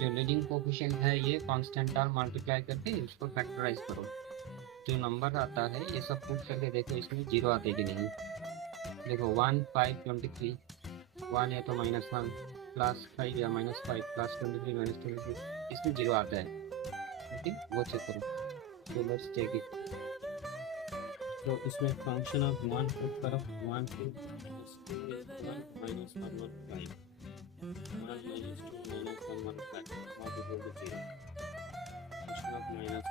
जो leading coefficient है ये कांस्टेंट टर्म मल्टीप्लाई करके इसको फैक्टराइज करो, जो नंबर आता है ये सब पुट करके देखो इसमें जीरो आते कि नहीं। देखो 1 5 23, 1 है तो -1, +5 या -5, +23 -23, इसमें जीरो आता है। ओके, वो चेक करो। तो लेट्स चेक इट। तो इसमें फंक्शन ऑफ 1 पुट करो, 1 2 -1 -1 1 5, 1 -2 -1 1 5, not equal to 0। function of -1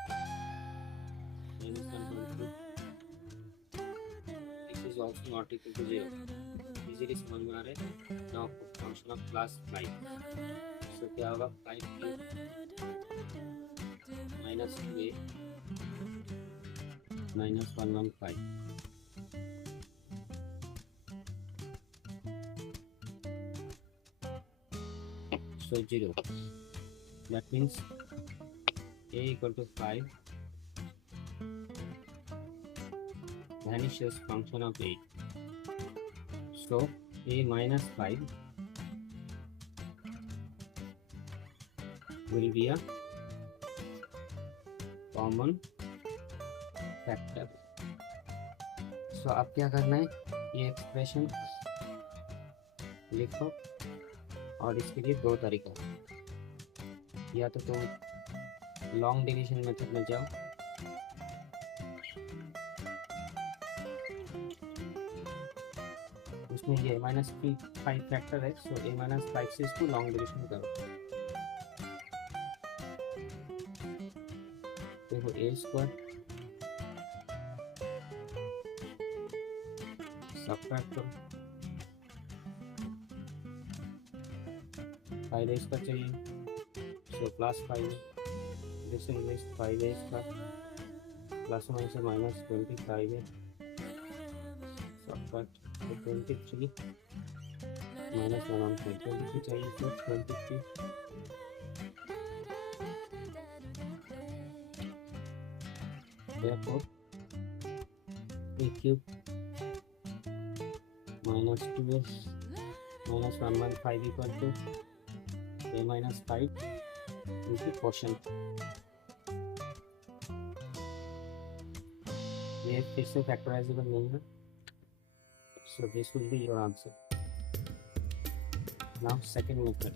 this is also not equal to 0। Easily समझ में आ रहा है। नाउ फंक्शन ऑफ +5, सो क्या होगा, 5 -2a -115, so 0। that means a equal to 5 vanishes function of 8, so a -5 will be a common factor। so अब क्या करना है, ये एक्सप्रेशन लिखो और इसके लिए दो तरीका, या तो तुम लॉन्ग डिवीजन मेथड में जाओ, उसमें ये -5 फैक्टर है, सो a -5 से इसको लॉन्ग डिवीजन करो। देखो a स्क्वायर सबट्रैक्ट करो, 5a स्क्वायर चाहिए, सो +5, this is 5a square plus one से -25 है, सबट्रैक्ट 23 -1 23 चाहिए, तो 23 therefore a cube -2a -115 equal to a -5 into quotient। ये फिर से फैक्टराइजेबल नहीं है, so this will be your answer। now second method,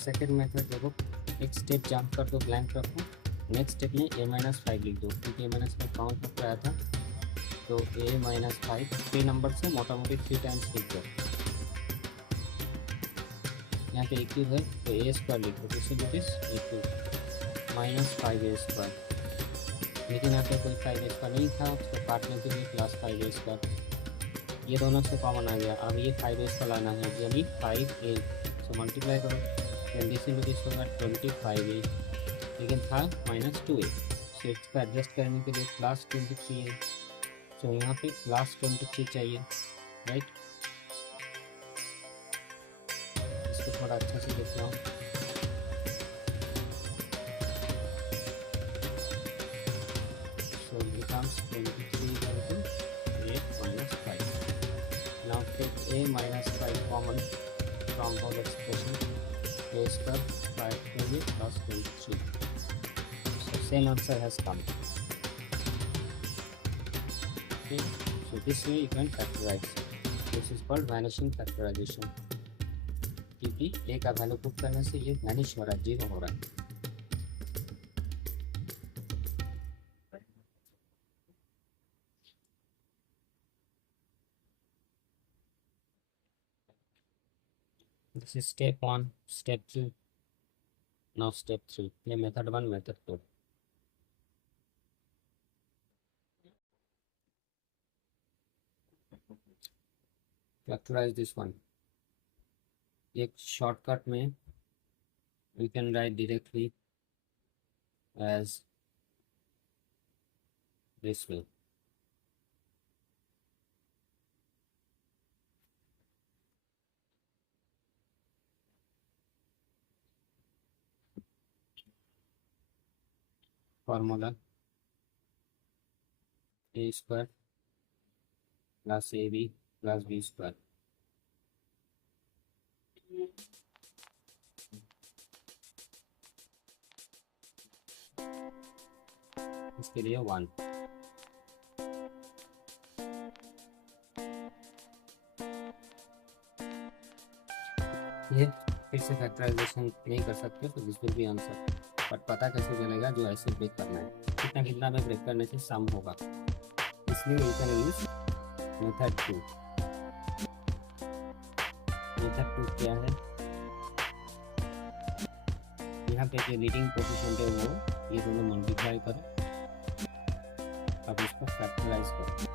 second method देखो, एक स्टेप जंप कर दो, ब्लैंक रखो, नेक्स्ट स्टेप में a -5 लिख दो, क्योंकि a -5 काउंट में आया था, तो a -5 3 नंबर से मोटा मोटी 3 टाइम्स लिख दो। यहाँ पे एक क्यूब है तो a स्क्वायर लिख दो, this is a cube -5a square, लेकिन यहाँ पे कोई 5a स्क्वायर नहीं था, तो काटने के लिए +5a स्क्वायर, ये दोनों से कॉमन आ गया। अब ये 5a स्क्वायर लाना है, यानी 5a, सो मल्टीप्लाई करो, दिस होगा 25a, लेकिन था -2a, सो इसको एडजस्ट करने के लिए +23 है, तो यहाँ पे +23 चाहिए, राइट। इसको थोड़ा अच्छा से देख रहा हूँ, so it becomes 23 equal to a -5। now take a -5 common from all expression, a square 5a plus 23, so same answer has come। okay, so this way you can factorize, this is called vanishing factorization, क्योंकि a का value put करने से ये vanish हो रहा है, zero हो रहा है। This is step 1, step 2, now step 3, ये method 1, method 2। factorize this one, एक shortcut में we can write directly as this way, formula a square plus A B plus B square. इसके लिए 1। ये फिर से फैक्टराइजेशन नहीं कर सकते तो this will be answer, but पता कैसे चलेगा जो ऐसे ब्रेक करना है, कितना कितना में ब्रेक करने से सम होगा, इसलिए you can use method 2। Method 2 क्या है, यहाँ पे जो लीडिंग कोफिशिएंट है वो ये दोनों मल्टीप्लाई करो, अब इसको फैक्टराइज करो।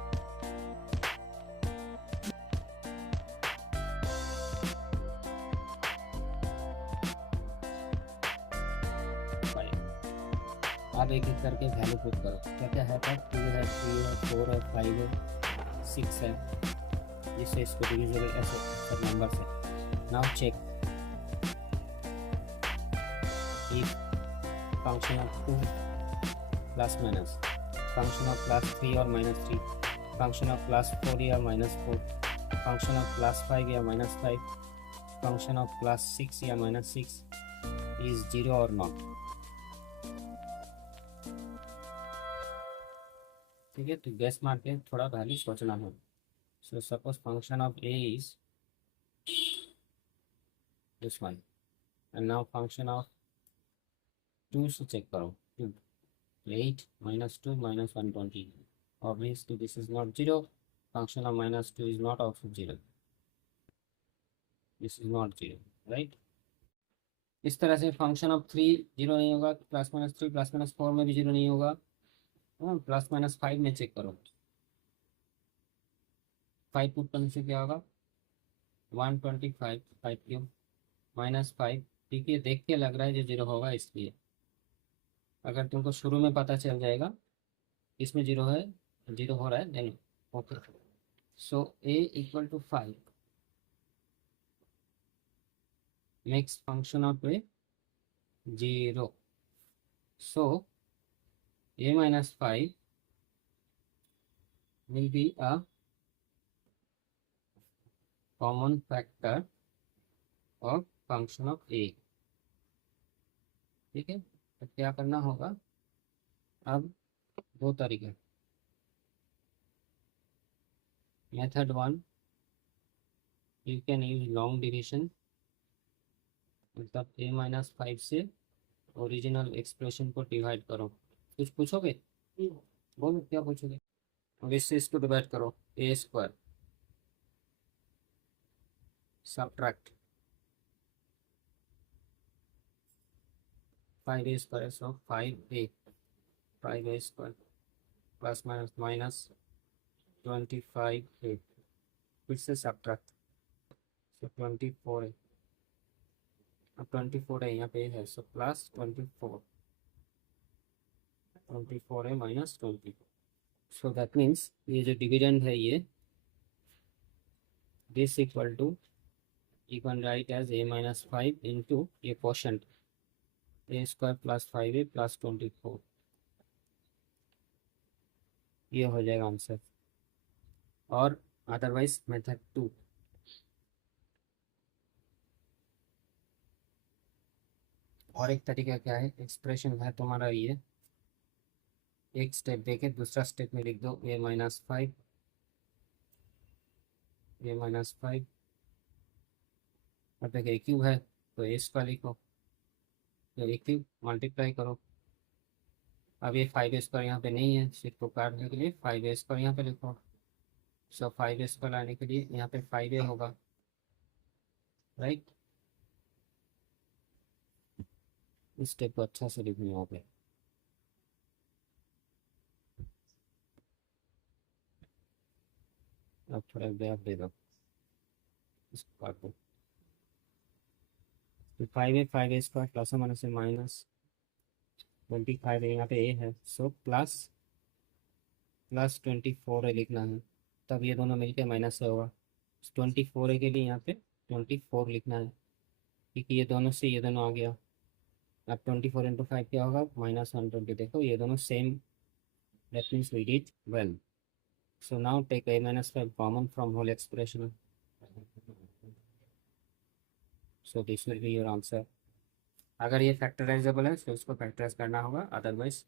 अब एक एक करके वैल्यू पुट करो, क्या क्या है, पर 2 है, 3 है, 4 है, 5 है, 6 है, जिससे इसको डिविजिबल ऐसे सब नंबर से। Now check if function of 2 plus minus, function of plus 3 और माइनस 3, फंक्शन ऑफ प्लस 4 या माइनस 4, फंक्शन ऑफ प्लस 5 या माइनस 5, फंक्शन ऑफ प्लस 6 या माइनस 6 इज 0 और नॉट। ठीक है, तो गैस मार के थोड़ा वैल्यू सोचना है। So suppose function of A is this one, and now function of 2 से चेक करो, 8 minus 2 minus 120, obviously this is not 0, function of minus 2 is not also 0, this is not 0, right। इस तरह से फंक्शन ऑफ 3 0 नहीं होगा, plus minus 3 plus minus 4 में भी 0 नहीं होगा, प्लस माइनस 5 में चेक करो, 5 पुट करने से क्या होगा 125, 5 क्यूब माइनस 5। ठीक है, देख के लग रहा है जो 0 होगा, इसलिए अगर तुमको शुरू में पता चल जाएगा इसमें 0 है, 0 हो रहा है then okay. So a equal to 5 makes function of a 0, so a minus 5 will be a common factor of function of a। ठीक है, तो क्या करना होगा, अब दो तरीके, method 1 you can use long division, मतलब a माइनस 5 से ओरिजिनल एक्सप्रेशन को डिवाइड करो। कुछ पूछोगे, बोलो क्या पूछोगे। अब इससे इसको डिवाइड करो, a square subtract 5a square, so 5a square plus minus minus 25a, फिर से सब्ट्रैक्ट, सो 24 है, अब 24 है यहाँ पे है, सो प्लस 24 है माइनस 20, सो दैट मीन्स ये जो डिविडेंड है ये this equal to you can write as a minus 5 into a quotient a square plus 5a plus 24, ये हो जाएगा आंसर। और अदरवाइज मेथड 2, और एक तरीका क्या है, एक्सप्रेशन है तुम्हारा ये, एक स्टेप देके दूसरा स्टेप में लिख दो a माइनस 5 अब एक क्यूब है तो ए स्क्वायर लिखो, तो ए क्यूब मल्टीप्लाई करो, अब ये 5 स्क्वायर यहाँ पे नहीं है, सिर्फ को काटने के लिए 5 स्क्वायर यहाँ पे लिखो, सो 5 स्क्वायर लाने के लिए यहाँ पे 5a होगा, राइट। इस स्टेप को अच्छा से लिखो यहाँ पे, अब थोड़ा गैप दे दो, इसको काटो, तो 5a स्क्वायर प्लस माइनस से माइनस 25 है, यहाँ पे a है, सो प्लस 24 है लिखना है, तब ये दोनों मिलके माइनस से होगा, 24 है के लिए यहाँ पे 24 लिखना है, क्योंकि ये दोनों से ये दोनों आ गया, अब 24 इंटू 5 क्या होगा -120, देखो ये दोनों same, that means we did well. So now take a minus 5 common from whole expression. So this will be your answer. अगर ये फैक्टराइजेबल है तो इसको फैक्टराइज करना होगा, otherwise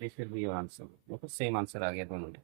this will be your answer. देखो सेम आंसर आ गया दोनों में।